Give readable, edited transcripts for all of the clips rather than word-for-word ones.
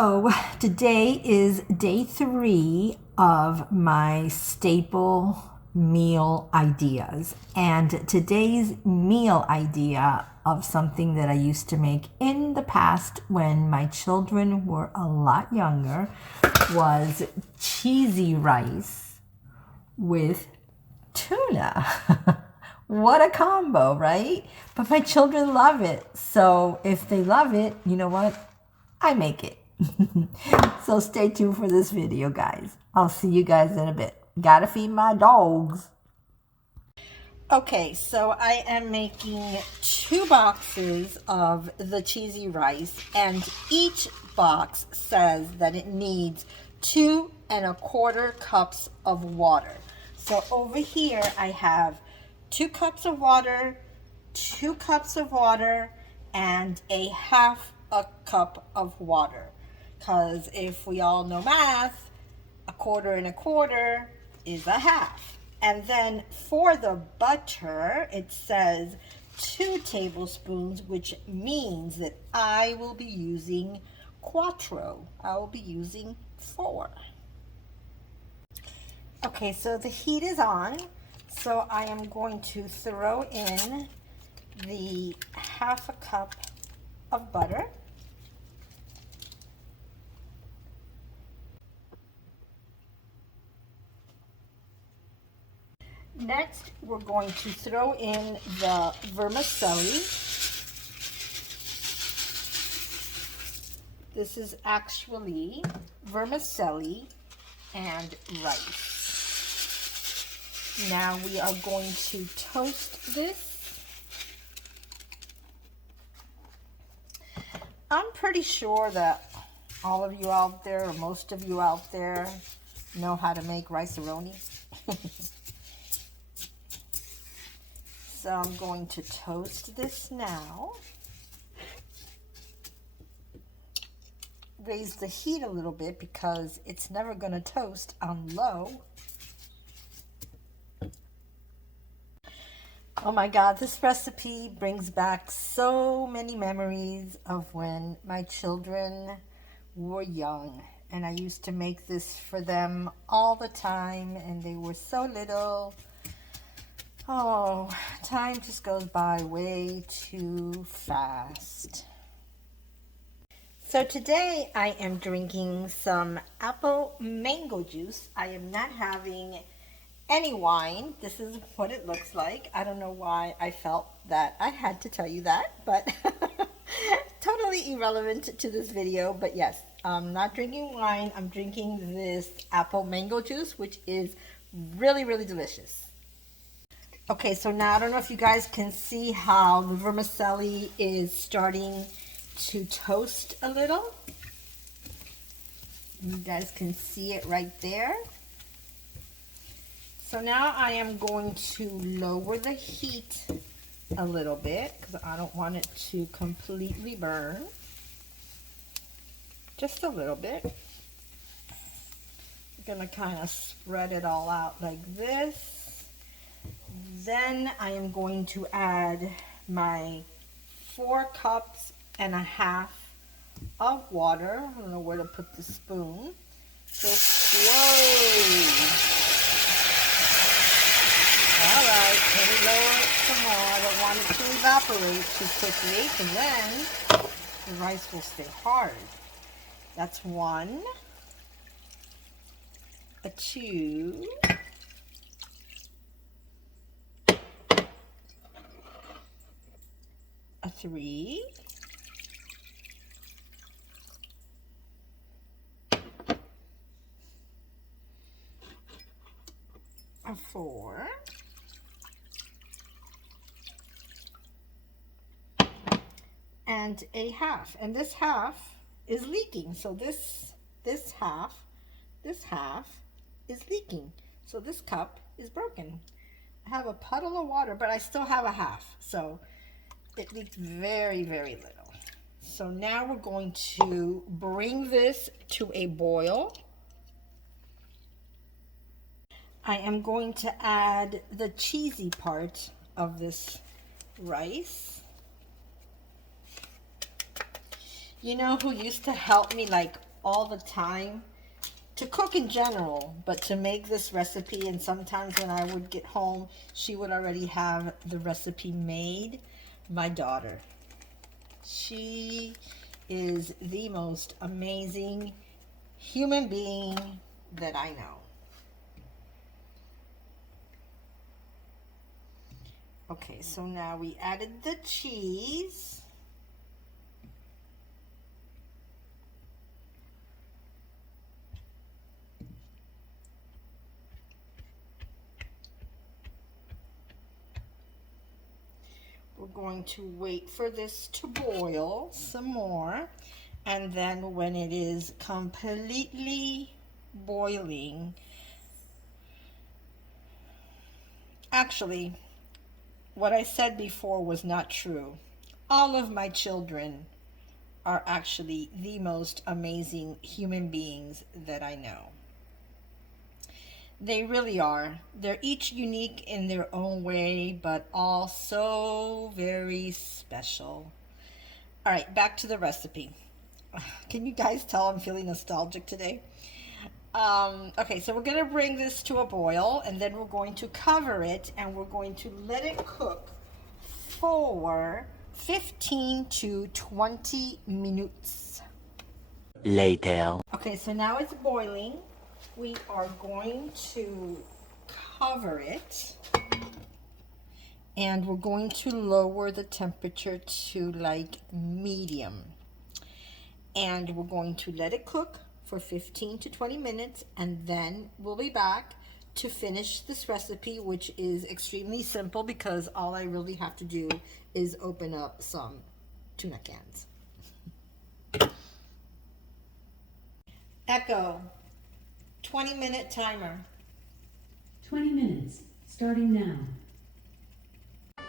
So today is day 3 of my staple meal ideas. And today's meal idea of something that I used to make in the past when my children were a lot younger was cheesy rice with tuna. What a combo, right? But my children love it. So if they love it, you know what? I make it. So stay tuned for this video, guys. I'll see you guys in a bit. Gotta feed my dogs. Okay, so I am making 2 boxes of the cheesy rice, and each box says that it needs 2 1/4 cups of water. So over here I have 2 cups of water, 2 cups of water, and a half a cup of water. Because if we all know math, 1/4 1/4 is a half. And then for the butter, it says 2 tablespoons, which means that I will be using 4. I will be using 4. Okay, so the heat is on. So I am going to throw in the half a cup of butter. Next, we're going to throw in the vermicelli. This is actually vermicelli and rice. Now we are going to toast this. I'm pretty sure that all of you out there, or most of you out there, know how to make rice-a-roni. So I'm going to toast this now. Raise the heat a little bit because it's never going to toast on low. Oh my God, this recipe brings back so many memories of when my children were young. And I used to make this for them all the time, and they were so little. Oh, time just goes by way too fast. So today I am drinking some apple mango juice. I am not having any wine. This is what it looks like. I don't know why I felt that I had to tell you that, but totally irrelevant to this video. But yes, I'm not drinking wine. I'm drinking this apple mango juice, which is really, really delicious. Okay, so now I don't know if you guys can see how the vermicelli is starting to toast a little. You guys can see it right there. So now I am going to lower the heat a little bit because I don't want it to completely burn. Just a little bit. I'm going to kind of spread it all out like this. Then I am going to add my 4 cups and a half of water. I don't know where to put the spoon. So slowly. All right, let me lower it some more. I don't want it to evaporate too quickly, and then the rice will stay hard. That's 1, a 2, a 3, a 4, and a half. And this half is leaking. So this half is leaking. So this cup is broken. I have a puddle of water, but I still have a half. So it leaked very, very little. So now we're going to bring this to a boil. I am going to add the cheesy part of this rice. You know who used to help me like all the time to cook in general, but to make this recipe. And sometimes when I would get home, she would already have the recipe made. My daughter, she is the most amazing human being that I know. Okay, so now we added the cheese. We're going to wait for this to boil some more, and then when it is completely boiling, actually, what I said before was not true. All of my children are actually the most amazing human beings that I know. They really are. They're each unique in their own way, but all so very special. All right, back to the recipe. Can you guys tell I'm feeling nostalgic today? Okay, so we're going to bring this to a boil, and then we're going to cover it, and we're going to let it cook for 15 to 20 minutes. Later. Okay, so now it's boiling. We are going to cover it, and we're going to lower the temperature to like medium. And we're going to let it cook for 15 to 20 minutes, and then we'll be back to finish this recipe, which is extremely simple because all I really have to do is open up some tuna cans. Echo, 20-minute timer. 20 minutes, starting now.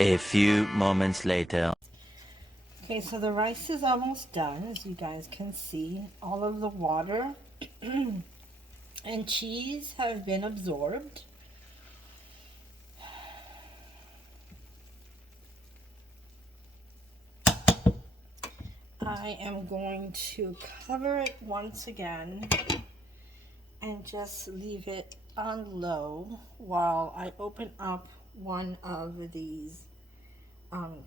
A few moments later. Okay, so the rice is almost done, as you guys can see. All of the water and cheese have been absorbed. I am going to cover it once again and just leave it on low while I open up one of these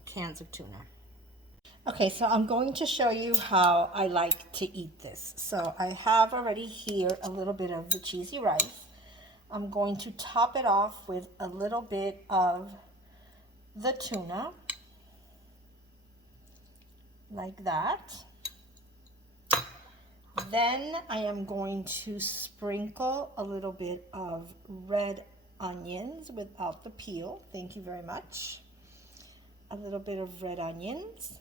cans of tuna. Okay, so I'm going to show you how I like to eat this. So I have already here a little bit of the cheesy rice. I'm going to top it off with a little bit of the tuna, like that. Then I am going to sprinkle a little bit of red onions without the peel. Thank you very much. A little bit of red onions.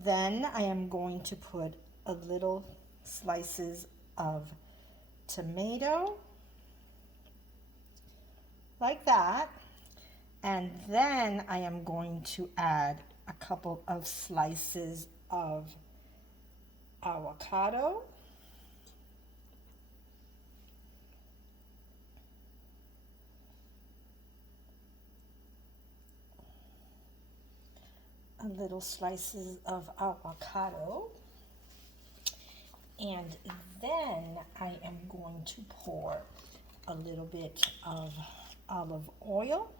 Then I am going to put a little slices of tomato, like that. And then I am going to add a couple of slices of avocado. A little slices of avocado. And then I am going to pour a little bit of olive oil.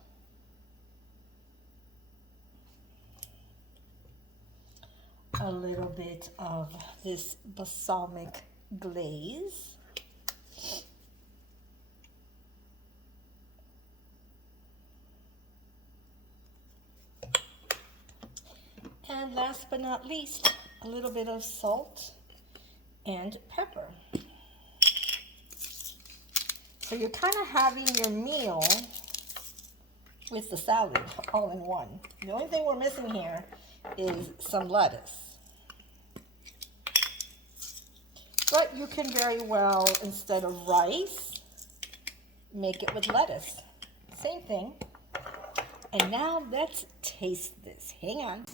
A little bit of this balsamic glaze. And last but not least, a little bit of salt and pepper. So you're kind of having your meal with the salad all in one. The only thing we're missing here is some lettuce. But you can very well, instead of rice, make it with lettuce. Same thing. And now let's taste this. Hang on.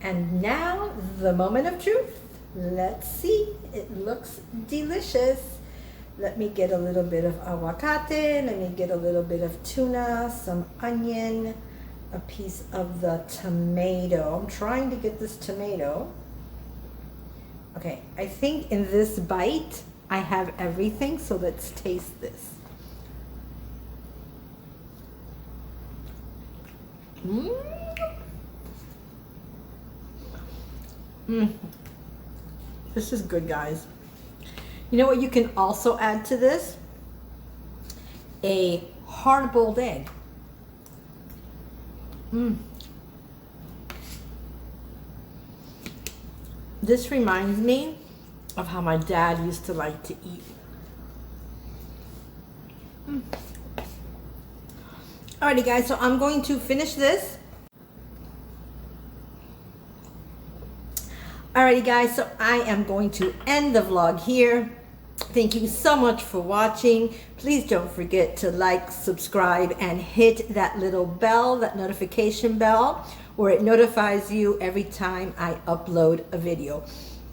And now the moment of truth. Let's see. It looks delicious. Let me get a little bit of aguacate. Let me get a little bit of tuna, some onion, a piece of the tomato. I'm trying to get this tomato Okay, I think in this bite, I have everything, so let's taste this. This is good, guys. You know what you can also add to this? A hard-boiled egg. This reminds me of how my dad used to like to eat. Alrighty guys, so I'm going to finish this. Alrighty guys, so I am going to end the vlog here. Thank you so much for watching. Please don't forget to like, subscribe, and hit that little bell, that notification bell, where it notifies you every time I upload a video.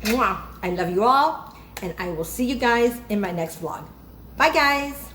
Mwah! I love you all, and I will see you guys in my next vlog. Bye guys!